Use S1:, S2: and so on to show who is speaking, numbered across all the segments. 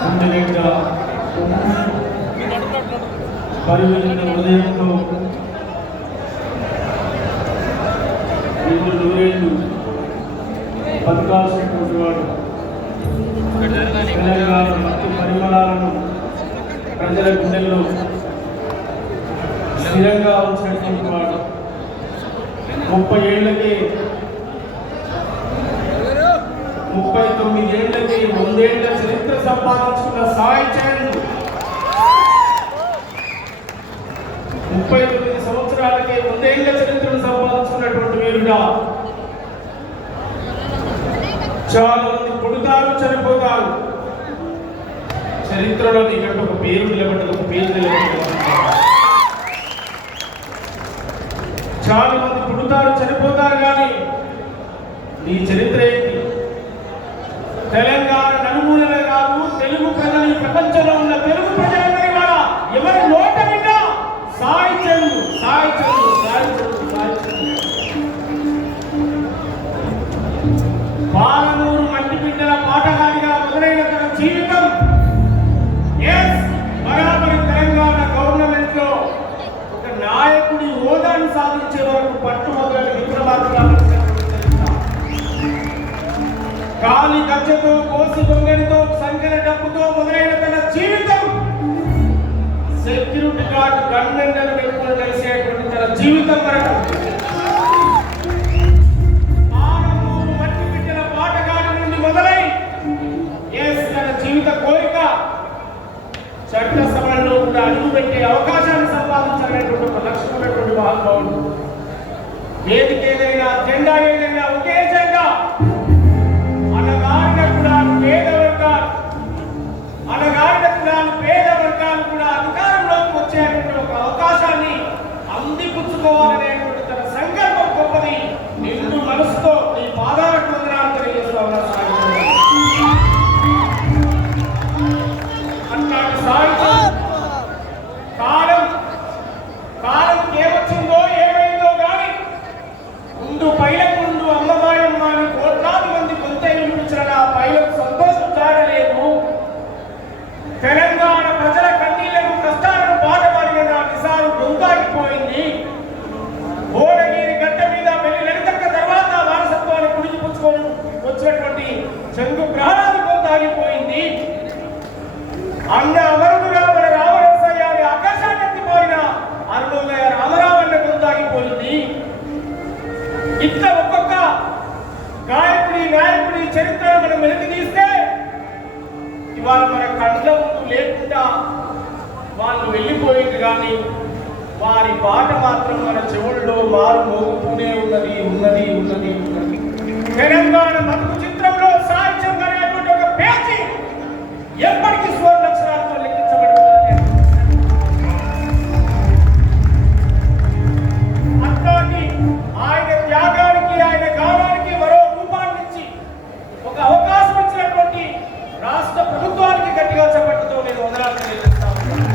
S1: గుండెనిండా పరిమిత హృదయంతో నీవు నూరేళ్ళు బతకాల్సినటువంటి వాడు తెలంగాణ మట్టి పరిమళాలను ప్రజల గుండెల్లో స్థిరంగా ఉంచినటువంటి వాడు. ముప్పై ఏళ్ళకి ముప్పై తొమ్మిది ఏళ్ళకి వందేళ్ళ చరిత్ర సంపాదించుకున్న సాయి చంద్ ముప్పై తొమ్మిది సంవత్సరాలకి వందేళ్ళ చరిత్రను సంపాదించుకున్నటువంటి వీరుడా. చాలా మంది పుడతారు చనిపోతారు. చరిత్రలో నీకంటే ఒక పేరు నిలబడ్డ ఒక పేరు నిలబడ్డ చాలా మంది పుడతారు చనిపోతారు కానీ నీ చరిత్ర ఏంటి? जीवित చట్టసభల్లో కూడా అడుగు పెట్టే అవకాశాన్ని సంపాదించాలనేటువంటి ఒక లక్ష్యం ఉన్నటువంటి మహానుభావుడు. వేదిక ఏదైనా జెండా ఏదైనా ఒకే జెండా. అనగాడిన కులాలు పేద వర్గాలు. అనగాడిన కులాలు పేద వర్గాలు కూడా అధికారంలోకి వచ్చేటువంటి ఒక అవకాశాన్ని అందిపుచ్చుకోవాలనే ముందు పైలకు గాయకుడి నాయకుడి చరిత్ర మనం వెలికి తీస్తే ఇవాళ మన కళ్ళ ముందు లేకుండా వాళ్ళు వెళ్ళిపోయింది కానీ వారి పాట మాత్రం మన చెవుల్లో మారు మోగుతూనే ఉన్నది ఉన్నది ఉన్నది ఉన్నది. తెలంగాణ బతుకు చిత్రంలో సాహిత్యం అనేటువంటి ఒక పేజీ ఎప్పటికీ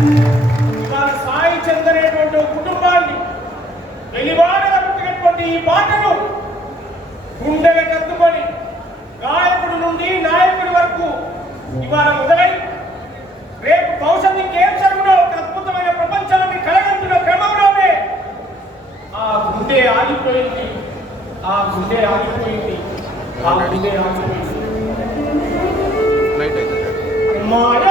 S1: ఇవాళ సాయి చెందనేటువంటి కుటుంబాన్ని వెలివాడగా పుట్టినటువంటి ఈ పాటను గుండెల కత్తుకొని గాయకుడి నుండి నాయకుడి వరకు ఇవాళ మొదలై రేపు భవిష్యత్తు ఇంకేం జరుగునో ఒక అద్భుతమైన ప్రపంచాన్ని కలగంతున్న క్రమంలోనే ఆ గుండె ఆగిపోయింది. ఆ గుండె ఆగిపోయింది. ఆ గుండె ఆగిపోయింది. మాయ